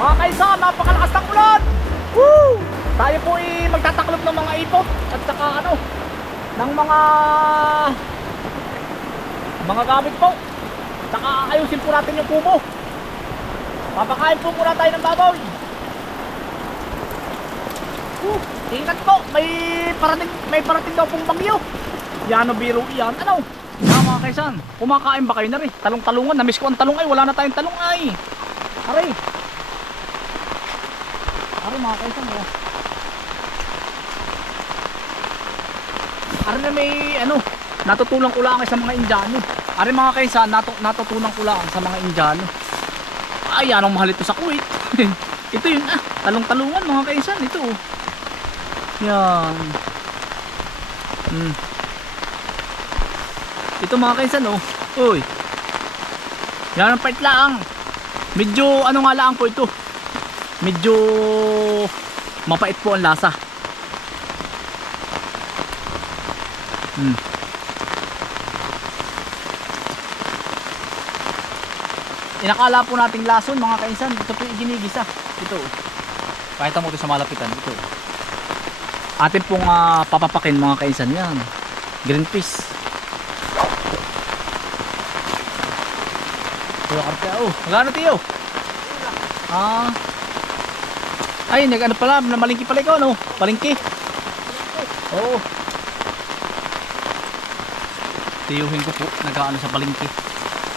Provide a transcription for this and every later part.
Mga kaisa, napakalakas ng ulan! Woo! Tayo po ay magtataklop ng mga ipot at saka ano, ng mga mga gamit po. Saka ayusin po natin yung kubo. Papakain po muna tayo ng baboy. Woo! Ingat po, may parating, may parating daw pong bagyo. Yan o biro yan. Ano? Yan mga kaisan, kumakain ba kayo na rin? Talong-talungan, namiss ko ang talong ay, wala na tayong talong ay. Aray. Mga kaisan, oh. Aray na may ano, natutulang ko lang sa mga Indiano. Aray mga kaisan, natu natutulang ko lang sa mga Indiano. Ay, anong mahal ito sa Kuwait. ito yun ah, talong-talungan mga kaisan, ito oh. Yan. Hmm. Ito mga kaisan oh. Uy. Yan ang part lang. Medyo ano nga lang po ito. Medyo mapait po ang lasa. Hmm. Inakala po nating lason mga kaisan. Ito po yung ginigisa. Ito. Pakita mo sa malapitan. Ito. Atin pong ah, papapakin mga kaisan yan. Green peas. Tuyo karpya. Oh, magkano tiyo? Ah. Ay, nag ano pala, namalingki pala ikaw, no? Palingki. Oo. Tiyuhin ko po, nag-ano sa palingki.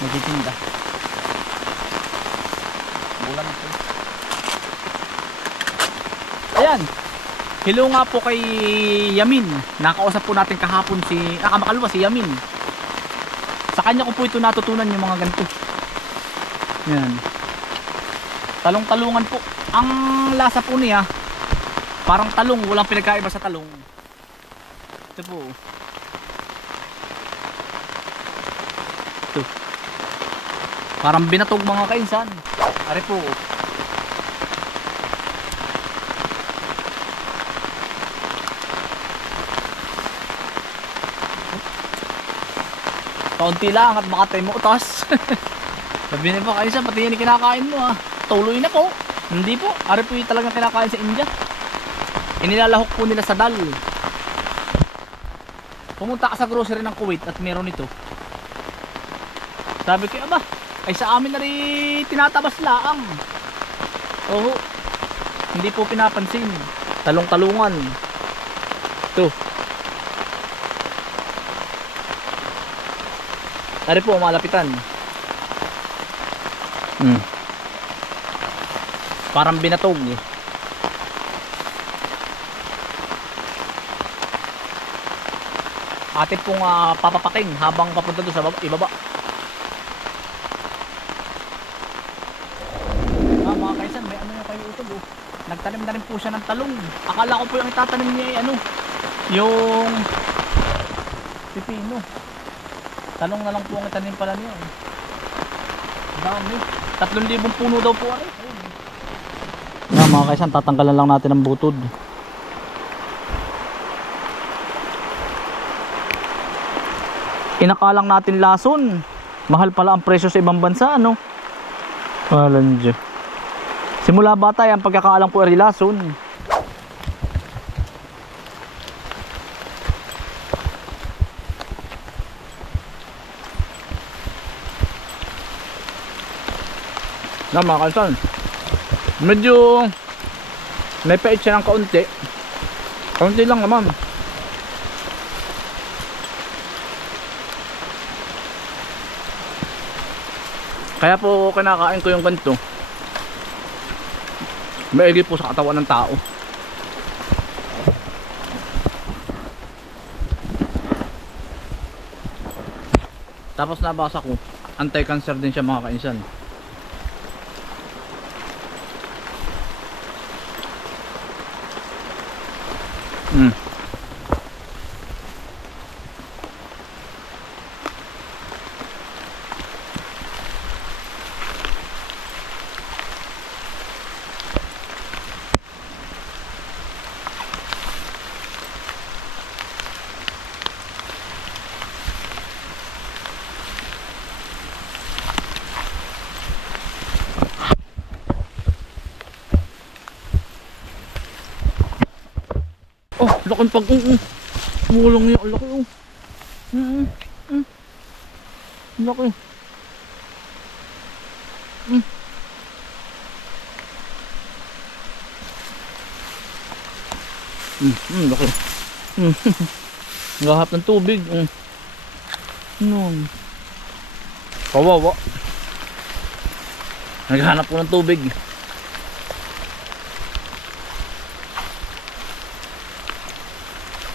Nagtitinda. Bulan ito. Ayan. Hello nga po kay Yamin. Nakausap po natin kahapon si, ah, kamakalwa si Yamin. Sa kanya ko po ito natutunan yung mga ganito. Yan. Talong-talungan po. Ang lasa po niya, parang talong, walang pinagkaiba sa talong. Ito po. Ito. Parang binatog mga kainsan. Are po. Kaunti lang at baka tayo mo utas. Sabi niya pa kayo pati yan kinakain mo ah. Tuloy na po. Hindi po. Ari po yung talagang kinakain sa India. Inilalahok po nila sa dal. Pumunta ka sa grocery ng Kuwait at meron ito. Sabi ko, aba, ay sa amin na rin tinatabas laang. Oo. Hindi po pinapansin. Talong-talungan. Ito. Ari po, malapitan. Hmm. Parang binatog. eh. Ate pong ah, papapaking habang papunta doon sa baba, ibaba. Ah, mga kaisan, may ano na kayo ito, oh. Nagtanim na rin po siya ng talong. Akala ko po yung itatanim niya ay ano, yung pipino. Talong na lang po ang itanim pala niya. Eh. Dami. Tatlong libong puno daw po ay. Mga kaisan, tatanggalan lang natin ang butod. Inakalang natin lason. Mahal pala ang presyo sa ibang bansa, ano? Walang Diyo. Simula bata yan, pagkakaalam ko ay lason. Na mga kalsan. Medyo may pait siya ng kaunti. Kaunti lang naman. Kaya po kinakain ko yung ganito. Maigi po sa katawan ng tao. Tapos nabasa ko, anti-cancer din siya mga kainsan. Mm. Laking pag... Mm, mm. Mulong niya. Laki oh. Mm, mm. Laki. Mm. Mm, mm, laki. Mm. Gahap ng tubig. Mm. Nun. Kawawa. Naghanap po ng tubig.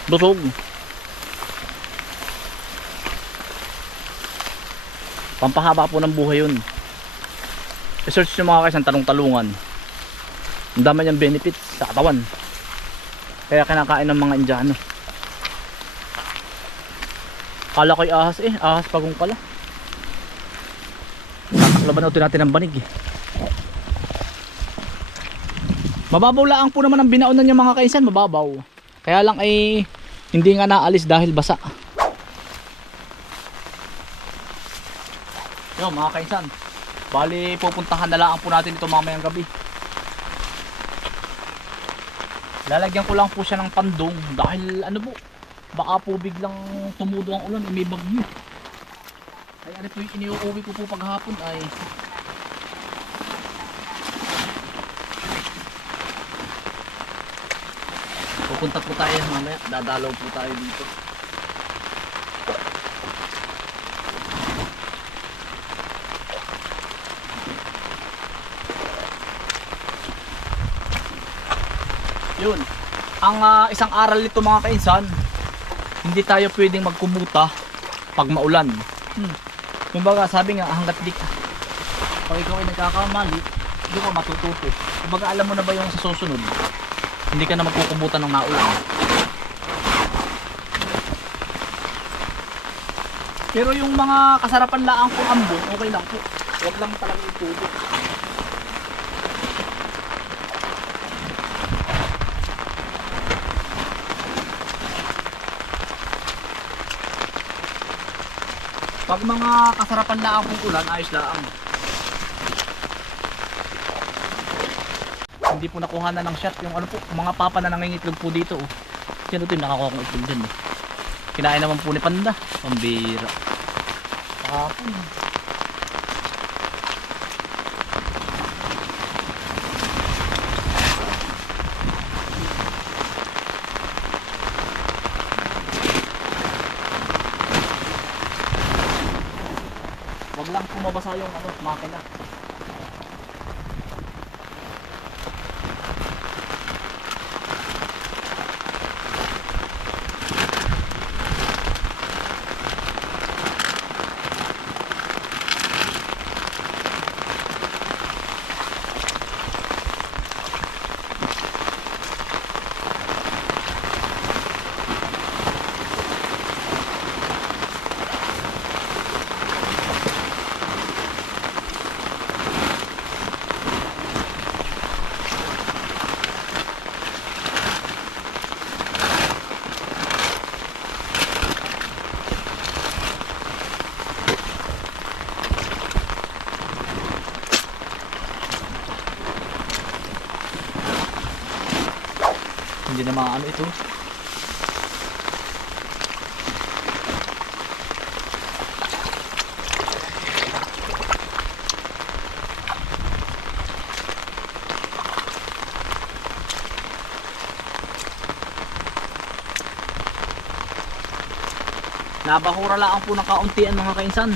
Busog. Pampahaba po ng buhay yun. I-search nyo mga kaisan talong-talungan. Ang dami niyang benefits sa katawan. Kaya kinakain ng mga Indiano. Kala ko'y ahas eh. Ahas pagong pala. Tataklaban natin natin ng banig eh. Mababaw lang po naman ang binaunan niya mga kaisan. Mababaw. Kaya lang ay hindi nga naalis dahil basa. Yo mga kaisan. Bali pupuntahan na lang po natin ito mamayang gabi. Lalagyan ko lang po siya ng pandong dahil ano po, baka po biglang tumudo ang ulan, eh, may bagyo. Ay ano po yung iniuuwi ko po paghapon ay Pupunta po tayo mamaya, dadalaw po tayo dito. Yun. Ang ah, isang aral nito mga kainsan, hindi tayo pwedeng magkumuta pag maulan. Hmm. Kumbaga sabi nga hanggat di ka pag ikaw ay nagkakamali, hindi ka matututo. Kumbaga alam mo na ba yung sa susunod, hindi ka na magkukumutan ng naulan. Pero yung mga kasarapan laang po ambon, okay lang po. Huwag lang talaga itulo. Pag mga kasarapan laang pong ulan, ayos laang. Hindi po nakuha na ng shot yung ano po, mga papa na nangingitlog po dito. Oh. Yan ito yung nakakuha kong itlog dyan. Eh. Kinain naman po ni Panda. Pambira. Kapon. Wag lang pumabasa yung ano, makina. Hindi na maano ito. Nabahura lang po ng kauntian mga kainsan.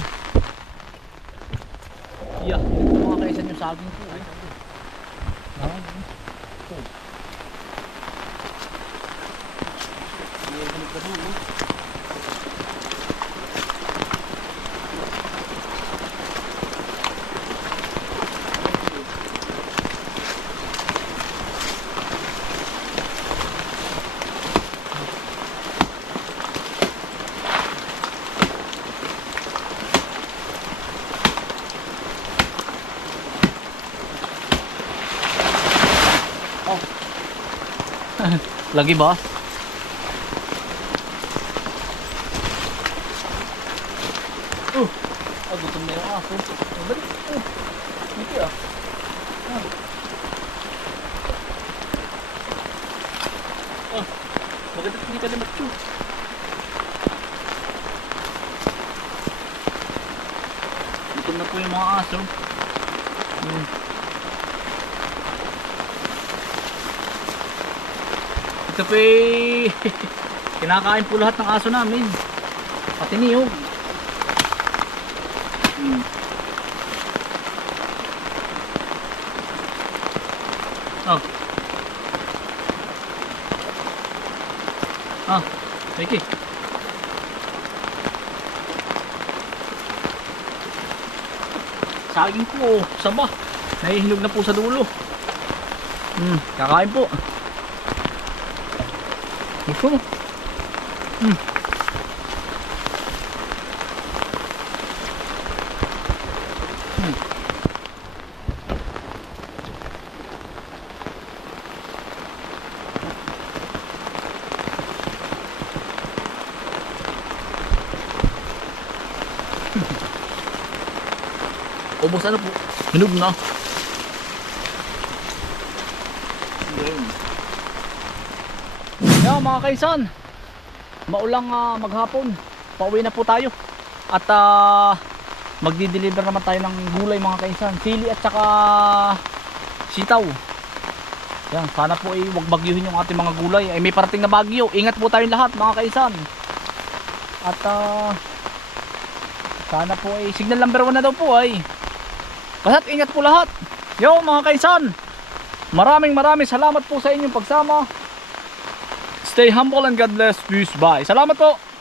Yeah, mga kainsan yung saging po. Eh. Ah, Lagi ba? Oh, ah, gutom na yung aso. Oh, balik. Oh, hindi ah. Ah. Ah. Maganda hindi ka limatso. Gutom na po yung mga aso. Hmm. Ito po eh, kinakain po lahat ng aso namin. Pati niyog. Hmm. Oh. Ah, Ricky. Saging po, saba. Nahihinog na po sa dulo. Hmm, kakain po. Gusto mo? Hmm. Ubos ano po? Hinog na. Yan mga kaisan. Maulang ah, maghapon. Pauwi na po tayo. At ah, magdi-deliver naman tayo ng gulay mga kaisan. Sili at saka sitaw. Yan, sana po ay wag bagyuhin yung ating mga gulay. Ay may parating na bagyo. Ingat po tayong lahat mga kaisan. At ah, sana po ay signal number 1 na daw po ay. Basta't ingat po lahat. Yo mga kaisan. Maraming maraming salamat po sa inyong pagsama. Stay humble and God bless. Peace. Bye. Salamat po.